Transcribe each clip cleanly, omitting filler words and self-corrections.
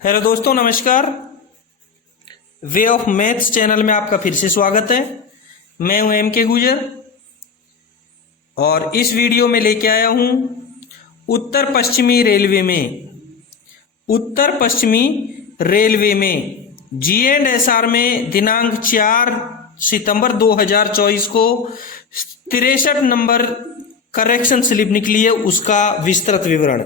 Hello दोस्तों, नमस्कार। Way of maths channel में आपका फिर से स्वागत है। मैं हूं एम के गुजर और इस वीडियो में लेके आया हूं उत्तर पश्चिमी रेलवे में G&SR में दिनांक 4 सितंबर 2024 को 63 नंबर करेक्शन स्लिप निकली है, उसका विस्तृत विवरण।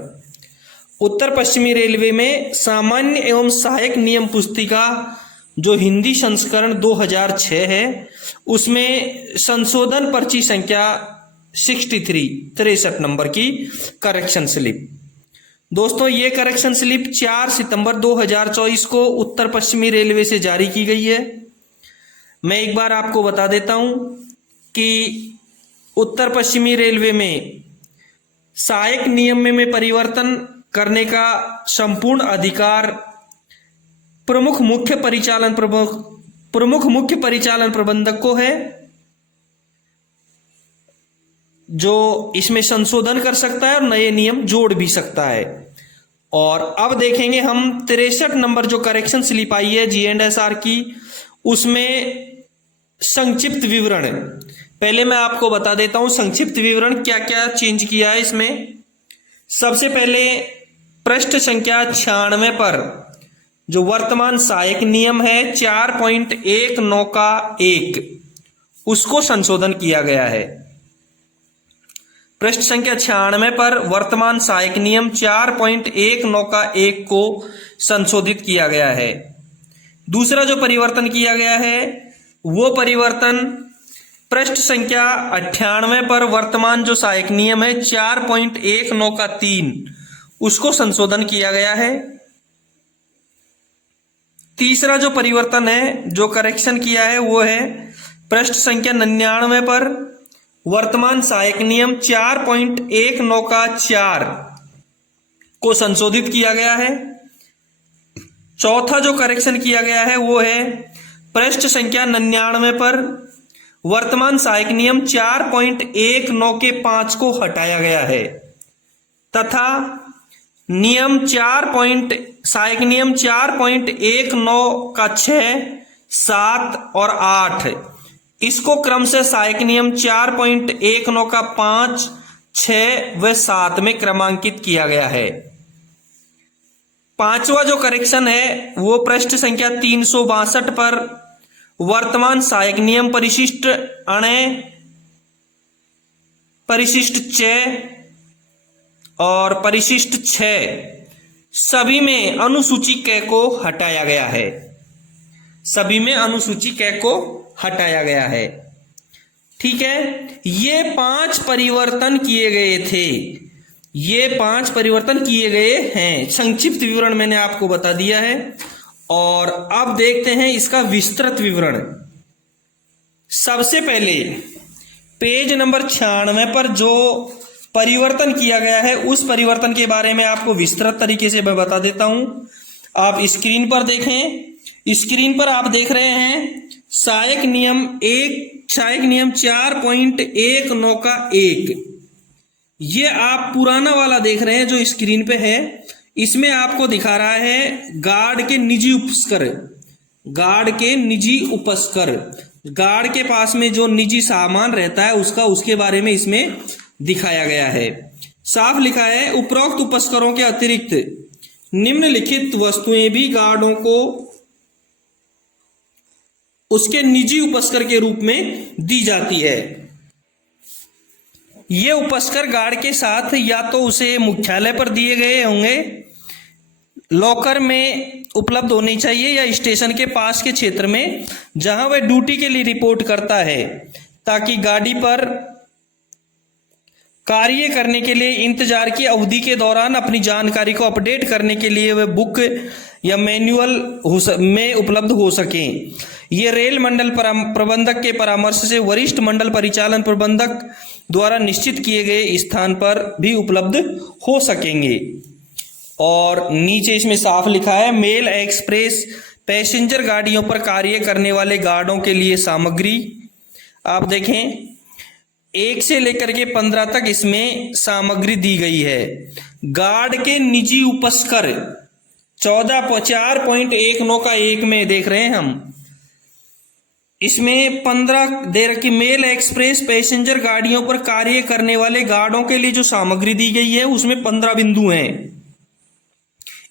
उत्तर पश्चिमी रेलवे में सामान्य एवं सहायक नियम पुस्तिका जो हिंदी संस्करण 2006 है, उसमें संशोधन पर्ची संख्या 63 नंबर की करेक्शन स्लिप। दोस्तों, ये करेक्शन स्लिप 4 सितंबर 2024 को उत्तर पश्चिमी रेलवे से जारी की गई है। मैं एक बार आपको बता देता हूं कि उत्तर पश्चिमी रेलवे में सहायक नियम में परिवर्तन करने का संपूर्ण अधिकार प्रमुख मुख्य परिचालन प्रबंधक को है, जो इसमें संशोधन कर सकता है और नए नियम जोड़ भी सकता है। और अब देखेंगे हम 63 नंबर जो करेक्शन स्लिप आई है G&SR की, उसमें संक्षिप्त विवरण। पहले मैं आपको बता देता हूं संक्षिप्त विवरण क्या क्या चेंज किया है इसमें। सबसे पहले पृष्ठ संख्या 96 पर जो वर्तमान सहायक नियम है 4.19 का 1, उसको संशोधन किया गया है। पृष्ठ संख्या 96 पर वर्तमान सहायक नियम 4.19 का 1 को संशोधित किया गया है। दूसरा जो परिवर्तन किया गया है वो परिवर्तन पृष्ठ संख्या 98 पर वर्तमान जो सहायक नियम है 4.19 का 3, उसको संशोधन किया गया है। तीसरा जो परिवर्तन है, जो करेक्शन किया है, वो है पृष्ठ संख्या 99 पर वर्तमान सहायक नियम 4.19 का 4 को संशोधित किया गया है। चौथा जो करेक्शन किया गया है वो है पृष्ठ संख्या 99 पर वर्तमान सहायक नियम 4.19 के 5 को हटाया गया है तथा सहायक नियम 4.19 का 6, 7 और 8, इसको क्रम से सहायक नियम 4.19 का 5, 6 व 7 में क्रमांकित किया गया है। पांचवा जो करेक्शन है वो पृष्ठ संख्या 362 पर वर्तमान सहायक नियम परिशिष्ट अणे, परिशिष्ट 6 और परिशिष्ट 6 सभी में अनुसूची क को हटाया गया है। सभी में अनुसूची क को हटाया गया है। ठीक है, ये 5 परिवर्तन किए गए थे, ये 5 परिवर्तन किए गए हैं। संक्षिप्त विवरण मैंने आपको बता दिया है और अब देखते हैं इसका विस्तृत विवरण। सबसे पहले पेज नंबर 96 पर जो परिवर्तन किया गया है उस परिवर्तन के बारे में आपको विस्तृत तरीके से मैं बता देता हूं। आप स्क्रीन पर देखें। स्क्रीन पर आप देख रहे हैं सहायक नियम 4.19 का 1। ये आप पुराना वाला देख रहे हैं जो स्क्रीन पे है। इसमें आपको दिखा रहा है गार्ड के निजी उपस्कर, गार्ड के पास में जो निजी सामान रहता है उसके बारे में इसमें दिखाया गया है। साफ लिखा है उपरोक्त उपस्करों के अतिरिक्त निम्नलिखित वस्तुएं भी गार्डों को उसके निजी उपस्कर के रूप में दी जाती है। ये उपस्कर गार्ड के साथ या तो उसे मुख्यालय पर दिए गए होंगे, लॉकर में उपलब्ध होनी चाहिए, या स्टेशन के पास के क्षेत्र में जहां वह ड्यूटी के लिए रिपोर्ट करता है, ताकि गाड़ी पर कार्य करने के लिए इंतजार की अवधि के दौरान अपनी जानकारी को अपडेट करने के लिए वह बुक या मैनुअल में उपलब्ध हो सकें। ये रेल मंडल प्रबंधक के परामर्श से वरिष्ठ मंडल परिचालन प्रबंधक द्वारा निश्चित किए गए स्थान पर भी उपलब्ध हो सकेंगे। और नीचे इसमें साफ लिखा है मेल एक्सप्रेस पैसेंजर गाड़ियों पर कार्य करने वाले गार्डों के लिए सामग्री। आप देखें 1 से लेकर के 15 तक इसमें सामग्री दी गई है। गार्ड के निजी उपस्कर 4.19 का 1 में देख रहे हैं हम। इसमें 15 दे रखी मेल एक्सप्रेस पैसेंजर गाड़ियों पर कार्य करने वाले गार्डों के लिए जो सामग्री दी गई है उसमें 15 बिंदु हैं।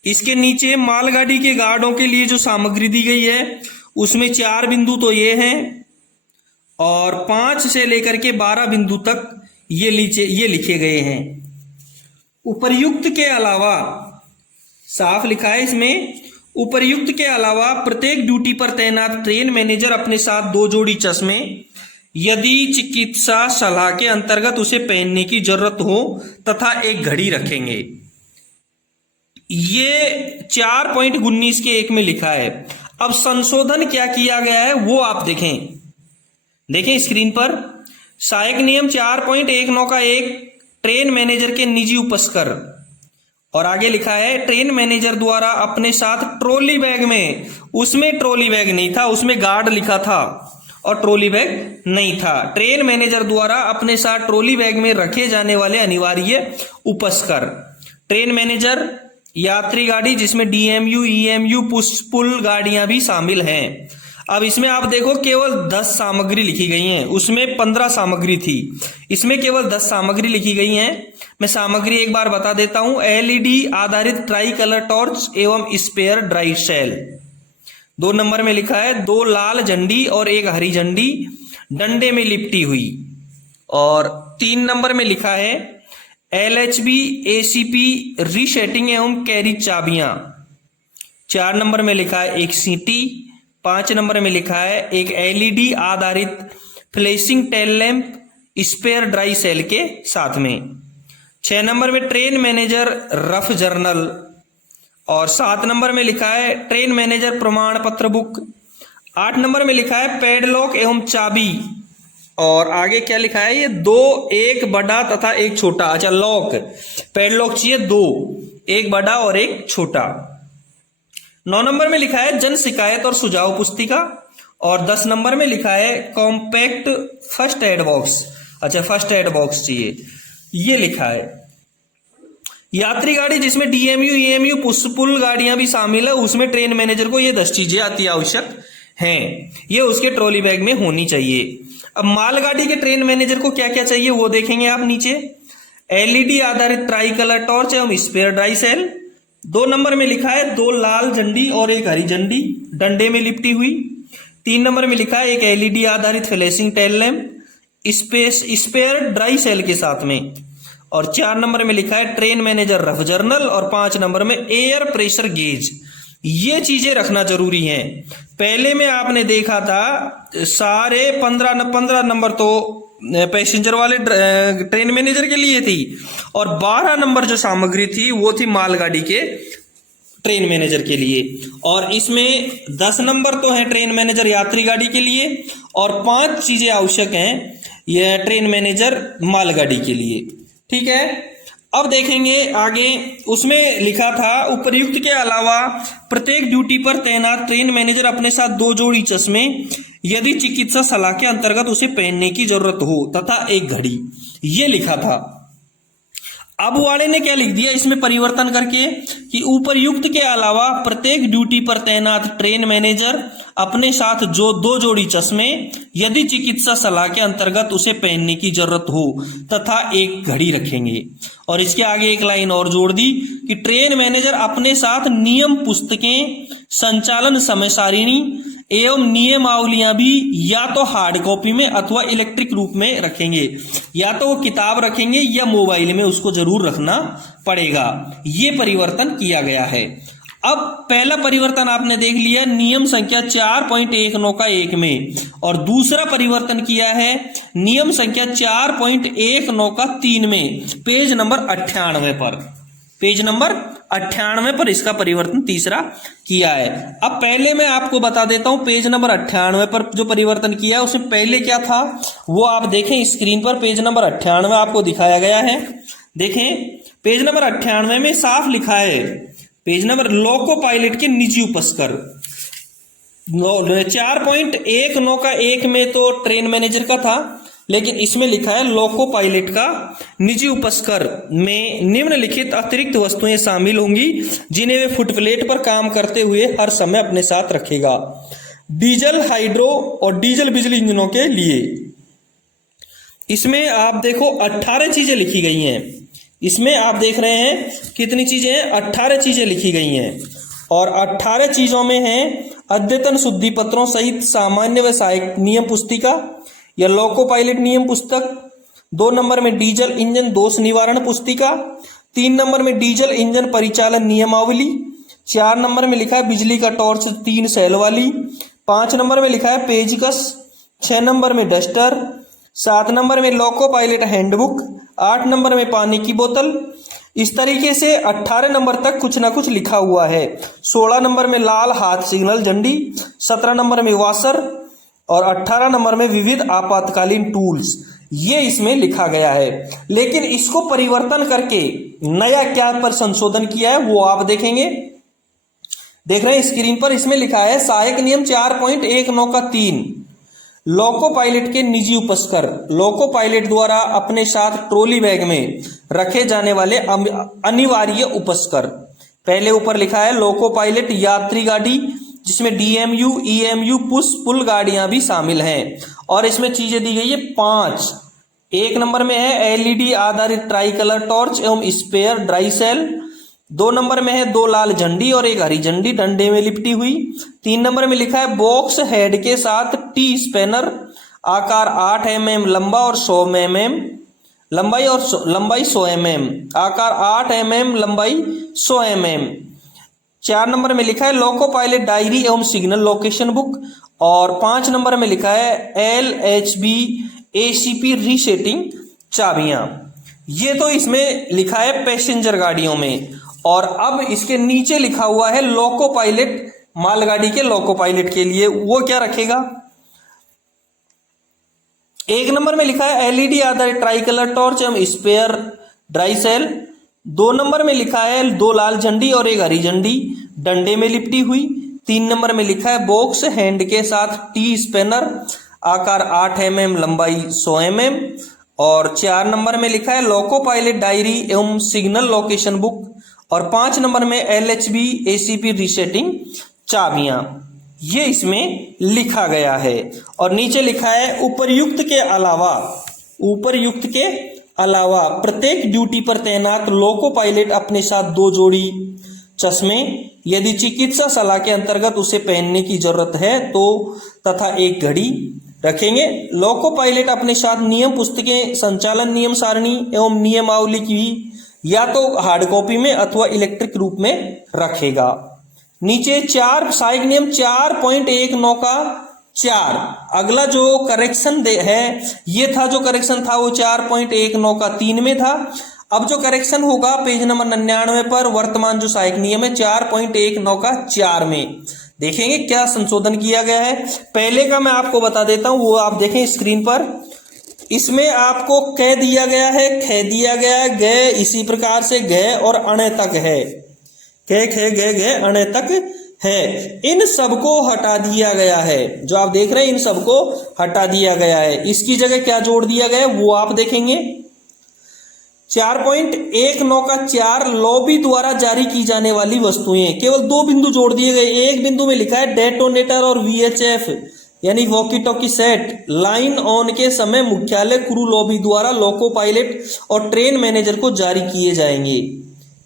इसके नीचे मालगाड़ी के गार्डों के लिए जो सामग्री दी गई है उसमें 4 बिंदु तो ये हैं और 5 से लेकर के 12 बिंदु तक ये लिखे गए हैं। उपर्युक्त के अलावा, साफ लिखा है इसमें, उपर्युक्त के अलावा प्रत्येक ड्यूटी पर तैनात ट्रेन मैनेजर अपने साथ 2 जोड़ी चश्मे यदि चिकित्सा सलाह के अंतर्गत उसे पहनने की जरूरत हो तथा एक घड़ी रखेंगे। ये 4.19 के 1 में लिखा है। अब संशोधन क्या किया गया है वो आप देखें स्क्रीन पर। सहायक नियम 4.19 का 1 ट्रेन मैनेजर के निजी उपस्कर, और आगे लिखा है ट्रेन मैनेजर द्वारा अपने साथ ट्रॉली बैग में, उसमें ट्रॉली बैग नहीं था, उसमें गार्ड लिखा था और ट्रॉली बैग नहीं था। ट्रेन मैनेजर द्वारा अपने साथ ट्रॉली बैग में रखे जाने वाले अनिवार्य उपस्कर। ट्रेन मैनेजर, यात्री गाड़ी जिसमें डीएमयू, ईएमयू, पुल गाड़ियां भी शामिल हैं। अब इसमें आप देखो केवल 10 सामग्री लिखी गई हैं, उसमें 15 सामग्री थी, इसमें केवल 10 सामग्री लिखी गई हैं। मैं सामग्री एक बार बता देता हूं। एलईडी आधारित ट्राई कलर टॉर्च एवं स्पेयर ड्राई शेल। 2 नंबर में लिखा है 2 लाल झंडी और 1 हरी झंडी डंडे में लिपटी हुई। और 3 नंबर में लिखा है एलएचबी एसीपी रीसेटिंग एवं कैरी चाबियां। 4 नंबर में लिखा है 1 सीटी। 5 नंबर में लिखा है एक एलईडी आधारित flashing tail lamp spare dry cell के साथ में। 6 नंबर में ट्रेन मैनेजर रफ जर्नल। और 7 नंबर में लिखा है ट्रेन मैनेजर प्रमाण पत्र बुक। 8 नंबर में लिखा है पैडलॉक एवं चाबी। और आगे क्या लिखा है ये 2, 1 बड़ा तथा 1 छोटा। अच्छा, लॉक, पैडलॉक चाहिए 2, 1 बड़ा और 1 छोटा। 9 नंबर में लिखा है जन शिकायत और सुझाव पुस्तिका। और 10 नंबर में लिखा है कॉम्पैक्ट फर्स्ट एड बॉक्स। अच्छा, फर्स्ट एड बॉक्स चाहिए, ये लिखा है। यात्री गाड़ी जिसमें डीएमयू, ईएमयू, पुल गाड़ियां भी शामिल है, उसमें ट्रेन मैनेजर को ये 10 चीजें अति आवश्यक हैं, ये उसके ट्रॉली बैग में होनी चाहिए। अब मालगाड़ी के ट्रेन मैनेजर को क्या क्या चाहिए वो देखेंगे आप नीचे। एलईडी आधारित ट्राई कलर टॉर्च एवं स्पेयर ड्राई सेल। 2 नंबर में लिखा है 2 लाल झंडी और 1 हरी झंडी डंडे में लिपटी हुई। 3 नंबर में लिखा है एक एलईडी आधारित flashing tail lamp spare dry cell के साथ में। और 4 नंबर में लिखा है ट्रेन मैनेजर रफ जर्नल। और 5 नंबर में एयर प्रेशर गेज। ये चीजें रखना जरूरी है। पहले में आपने देखा था सारे 15 नंबर तो पैसेंजर वाले ट्रेन मैनेजर के लिए थी और 12 नंबर जो सामग्री थी वो थी मालगाड़ी के ट्रेन मैनेजर के लिए। और इसमें 10 नंबर तो है ट्रेन मैनेजर यात्री गाड़ी के लिए और 5 चीजें आवश्यक हैं यह ट्रेन मैनेजर मालगाड़ी के लिए। ठीक है, अब देखेंगे आगे। उसमें लिखा था उपर्युक्त के अलावा प्रत्येक ड्यूटी पर तैनात ट्रेन मैनेजर अपने साथ 2 जोड़ी चश्मे यदि चिकित्सा सलाह के अंतर्गत उसे पहनने की जरूरत हो तथा एक घड़ी, ये लिखा था। अब वाले ने क्या लिख दिया इसमें परिवर्तन करके कि उपर्युक्त के अलावा प्रत्येक ड्यूटी पर तैनात ट्रेन मैनेजर अपने साथ जो 2 जोड़ी चश्मे यदि चिकित्सा सलाह के अंतर्गत उसे पहनने की जरूरत हो तथा एक घड़ी रखेंगे। और इसके आगे एक लाइन और जोड़ दी कि ट्रेन मैनेजर अपने साथ नियम पुस्तकें, संचालन समय सारिणी एवं नियमावलियां भी या तो हार्ड कॉपी में अथवा इलेक्ट्रिक रूप में रखेंगे, या तो वो किताब रखेंगे या मोबाइल में उसको जरूर रखना पड़ेगा। ये परिवर्तन किया गया है। अब पहला परिवर्तन आपने देख लिया नियम संख्या 4.19 का 1 में, और दूसरा परिवर्तन किया है नियम संख्या 4.19 का 3 में, पेज नंबर 98 पर। पेज नंबर 98 पर इसका परिवर्तन तीसरा किया है। अब पहले मैं आपको बता देता हूं पेज नंबर 98 पर जो परिवर्तन किया है उसमें पहले क्या था वो आप देखें स्क्रीन पर। पेज नंबर 98 आपको दिखाया गया है, देखें पेज नंबर 98 में साफ लिखा है, पेज नंबर लोको पायलट के निजी उपस्कर। 4.19 का 1 में तो ट्रेन मैनेजर का था लेकिन इसमें लिखा है लोको पायलट का निजी उपस्कर में निम्नलिखित अतिरिक्त वस्तुएं शामिल होंगी जिन्हें वे फुटप्लेट पर काम करते हुए हर समय अपने साथ रखेगा। डीजल, हाइड्रो और डीजल बिजली इंजनों के लिए इसमें आप देखो 18 चीजें लिखी गई हैं। इसमें आप देख रहे हैं कितनी चीजें हैं, 18 चीजें लिखी गई हैं। और 18 चीजों में है अद्यतन शुद्धि पत्रों सहित सामान्य व्यावसायिक नियम पुस्तिका या लोको पायलट नियम पुस्तक। 2 नंबर में डीजल इंजन दोष निवारण पुस्तिका। 3 नंबर में डीजल इंजन परिचालन नियमावली। 4 नंबर में लिखा है बिजली का टॉर्च 3 सेल वाली। 5 नंबर में लिखा है पेचकस। 6 नंबर में डस्टर। 7 नंबर में लोको पायलट हैंडबुक। 8 नंबर में पानी की बोतल। इस तरीके से 18 नंबर तक कुछ ना कुछ लिखा हुआ है। 16 नंबर में लाल हाथ सिग्नल झंडी। 17 नंबर में वाशर और 18 नंबर में विविध आपातकालीन टूल्स। ये इसमें लिखा गया है। लेकिन इसको परिवर्तन करके नया क्या पर संशोधन किया है वो आप देखेंगे। देख रहे हैं स्क्रीन पर, इसमें लिखा है सहायक नियम 4.19 का 3 लोको पायलट के निजी उपस्कर। लोको पायलट द्वारा अपने साथ ट्रॉली बैग में रखे जाने वाले अनिवार्य उपस्कर। पहले ऊपर लिखा है लोको पायलट यात्री गाड़ी जिसमें डीएमयू, ईएमयू, पुश पुल गाड़ियां भी शामिल हैं। और इसमें चीजें दी गई है 5। 1 नंबर में है एलईडी आधारित ट्राई कलर टॉर्च एवं स्पेयर ड्राई सेल। 2 नंबर में है 2 लाल झंडी और 1 हरी झंडी डंडे में लिपटी हुई। 3 नंबर में लिखा है बॉक्स हेड के साथ टी स्पेनर, आकार 8 mm लंबा और 100 mm लंबाई और लंबाई 100 mm, आकार 8 mm लंबाई 100 mm। 4 नंबर में लिखा है लोको पायलट डायरी एवं सिग्नल लोकेशन बुक। और 5 नंबर में लिखा है LHB ACP रीसेटिंग चाबियां। ये तो इसमें लिखा है पैसेंजर गाड़ियों में। और अब इसके नीचे लिखा हुआ है लोको पायलट मालगाड़ी के लोको पायलट के लिए, वो क्या रखेगा। 1 नंबर में लिखा है एलईडी आधारित ट्राई कलर टॉर्च एवं स्पेयर ड्राई सेल। 2 नंबर में लिखा है 2 लाल झंडी और 1 हरी झंडी डंडे में लिपटी हुई। 3 नंबर में लिखा है बॉक्स हैंड के साथ टी स्पेनर, आकार 8 mm लंबाई 100 mm। और 4 नंबर में लिखा है लोको पायलट डायरी एवं सिग्नल लोकेशन बुक। और 5 नंबर में LHB ACP रीसेटिंग चाबियां। ये इसमें लिखा गया है। और नीचे लिखा है उपर्युक्त के अलावा प्रत्येक ड्यूटी पर तैनात लोको पायलट अपने साथ 2 जोड़ी चश्मे यदि चिकित्सा सलाह के अंतर्गत उसे पहनने की जरूरत है तो तथा 1 घड़ी रखेंगे। लोको पायलट अपने साथ नियम पुस्तकें, संचालन नियम सारणी एवं नियमावली की या तो हार्ड कॉपी में अथवा इलेक्ट्रिक रूप में रखेगा। नीचे 4 सहायक नियम 4.19 का 4 अगला जो करेक्शन है ये था, जो करेक्शन था वो 4.19 का 3 में था। अब जो करेक्शन होगा पेज नंबर 99 पर वर्तमान जो सहायक नियम है 4.19 का 4 में देखेंगे क्या संशोधन किया गया है। पहले का मैं आपको बता देता हूं, वो आप देखें स्क्रीन पर। इसमें आपको क दिया गया है, ख दिया गया है, ग इसी प्रकार से ग और अण तक है, क ख ग अण तक है। इन सबको हटा दिया गया है, जो आप देख रहे हैं इन सबको हटा दिया गया है। इसकी जगह क्या जोड़ दिया गया है वो आप देखेंगे। 4.19 का 4 लॉबी द्वारा जारी की जाने वाली वस्तुएं, केवल 2 बिंदु जोड़ दिए गए। एक बिंदु में लिखा है डेटोनेटर और VHF यानी walkie talkie set line on के समय मुख्यालय क्रू लॉबी द्वारा लोको पायलट और ट्रेन मैनेजर को जारी किए जाएंगे,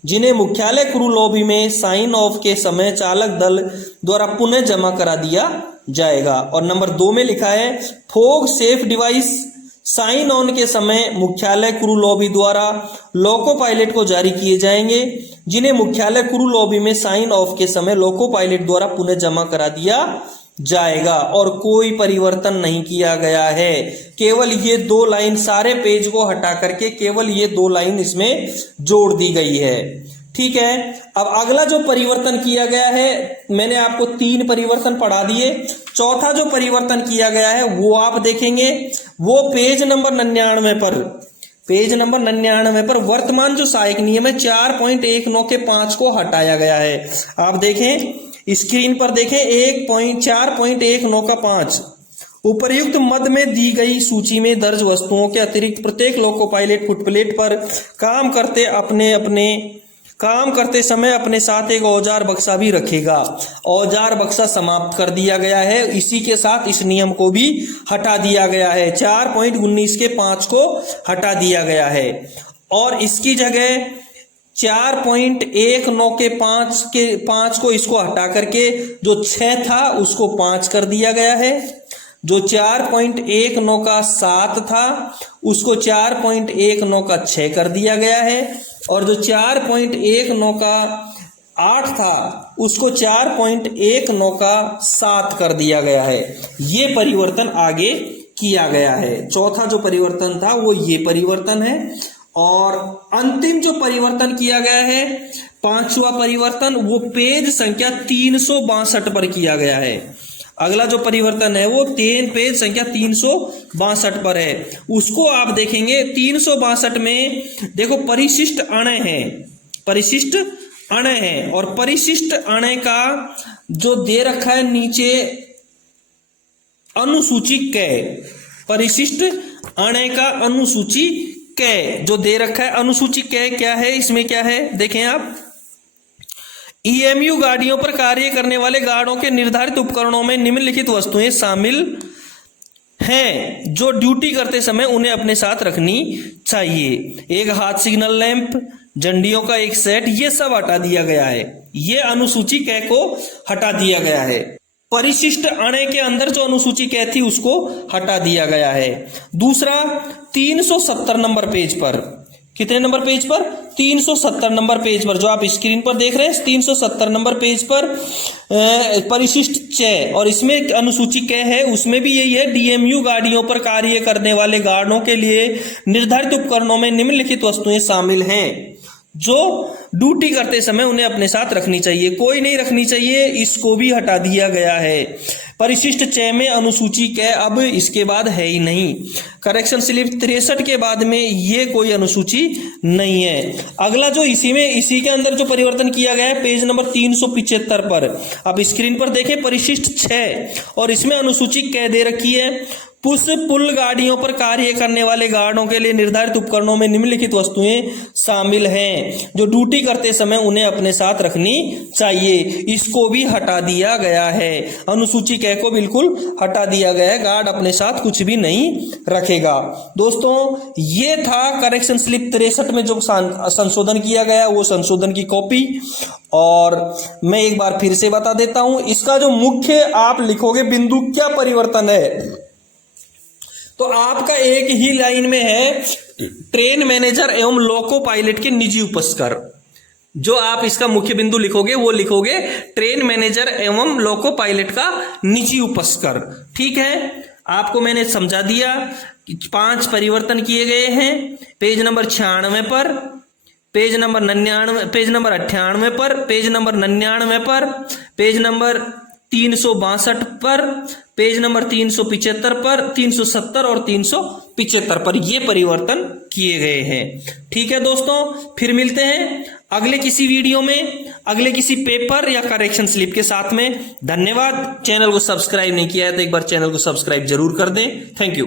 जिन्हें मुख्यालय क्रू लॉबी में साइन ऑफ के समय चालक दल द्वारा पुनः जमा करा दिया जाएगा। और नंबर 2 में लिखा है fog safe device sign on के समय मुख्यालय क्रू लॉबी द्वारा लोको पायलट को जारी किए जाएंगे, जिन्हें मुख्यालय क्रू लॉबी में साइन ऑफ के समय लोको पायलट द्वारा पुनः जमा करा दिया जाएगा। और कोई परिवर्तन नहीं किया गया है, केवल ये 2 लाइन, सारे पेज को हटा करके केवल ये 2 लाइन इसमें जोड़ दी गई है। ठीक है, अब अगला जो परिवर्तन किया गया है, मैंने आपको 3 परिवर्तन पढ़ा दिए। चौथा जो परिवर्तन किया गया है वो आप देखेंगे, वो पेज नंबर 99 पर, पेज नंबर 99 पर वर्तमान जो सहायक नियम है 4.19 के 5 को हटाया गया है। आप देखें स्क्रीन पर देखें 4.19 का 5 उपर्युक्त मद में दी गई सूची में दर्ज वस्तुओं के अतिरिक्त प्रत्येक लोको पायलट फुटप्लेट पर काम करते समय अपने साथ एक औजार बक्सा भी रखेगा। औजार बक्सा समाप्त कर दिया गया है, इसी के साथ इस नियम को भी हटा दिया गया है। 4.19 के 5 को हटा दिया गया है और इसकी जगह 4.19 के 5 को इसको हटा करके जो 6 था उसको 5 कर दिया गया है। जो 4.19 का 7 था उसको 4.19 का 6 कर दिया गया है और जो 4.19 का 8 था उसको 4.19 का 7 कर दिया गया है। ये परिवर्तन आगे किया गया है। चौथा जो परिवर्तन था वो ये परिवर्तन है और अंतिम जो परिवर्तन किया गया है, पांचवा परिवर्तन, वो पेज संख्या 362 पर किया गया है। अगला जो परिवर्तन है वो पेज संख्या 362 पर है। उसको आप देखेंगे 362 में देखो परिशिष्ट अणय है, परिशिष्ट अणय है और परिशिष्ट अणय का जो दे रखा है नीचे अनुसूची क, परिशिष्ट अणय का अनुसूची क जो दे रखा है, अनुसूची क क्या है, इसमें क्या है देखें आप, ईएमयू गाड़ियों पर कार्य करने वाले गार्डों के निर्धारित उपकरणों में निम्नलिखित वस्तुएं शामिल हैं जो ड्यूटी करते समय उन्हें अपने साथ रखनी चाहिए। एक हाथ सिग्नल लैंप, झंडियों का एक सेट, ये सब हटा दिया गया है। ये अनुसूची क को हटा दिया गया है। परिशिष्ट अणय के अंदर जो अनुसूची क थी उसको हटा दिया गया है। दूसरा 370 नंबर पेज पर, कितने नंबर पेज पर, 370 नंबर पेज पर, जो आप स्क्रीन पर देख रहे हैं 370 नंबर पेज पर परिशिष्ट च और इसमें अनुसूची क है, उसमें भी यही है, डीएमयू गाड़ियों पर कार्य करने वाले गार्डों के लिए निर्धारित उपकरणों में निम्नलिखित वस्तुएं शामिल हैं जो ड्यूटी करते समय उन्हें अपने साथ रखनी चाहिए। कोई नहीं रखनी चाहिए, इसको भी हटा दिया गया है। परिशिष्ट 6 में अनुसूची क अब इसके बाद है ही नहीं। करेक्शन स्लिप 63 के बाद में ये कोई अनुसूची नहीं है। अगला जो इसी के अंदर जो परिवर्तन किया गया है पेज नंबर 375 पर, आप स्क्रीन पर देखें, परिशिष्ट 6 और इसमें अनुसूची क दे रखी है, पुल गाड़ियों पर कार्य करने वाले गार्डों के लिए निर्धारित उपकरणों में निम्नलिखित वस्तुएं शामिल हैं जो ड्यूटी करते समय उन्हें अपने साथ रखनी चाहिए। इसको भी हटा दिया गया है, अनुसूची क को बिल्कुल हटा दिया गया है। गार्ड अपने साथ कुछ भी नहीं रखेगा। दोस्तों ये था करेक्शन स्लिप 63 में जो संशोधन किया गया, वो संशोधन की कॉपी। और मैं एक बार फिर से बता देता हूं, इसका जो मुख्य आप लिखोगे बिंदु क्या परिवर्तन है, तो आपका एक ही लाइन में है, ट्रेन मैनेजर एवं लोको पायलट के निजी उपस्कर। जो आप इसका मुख्य बिंदु लिखोगे वो लिखोगे ट्रेन मैनेजर एवं लोको पायलट का निजी उपस्कर। ठीक है, आपको मैंने समझा दिया। 5 परिवर्तन किए गए हैं पेज नंबर 96 पर, पेज नंबर 99, पेज नंबर 98 पर, पेज नंबर 99 पर, पेज नंबर 362 पर, पेज नंबर 375 पर, 370 और 375 पर ये परिवर्तन किए गए हैं। ठीक है दोस्तों, फिर मिलते हैं अगले किसी वीडियो में, अगले किसी पेपर या करेक्शन स्लिप के साथ में। धन्यवाद। चैनल को सब्सक्राइब नहीं किया है तो एक बार चैनल को सब्सक्राइब जरूर कर दें। Thank you.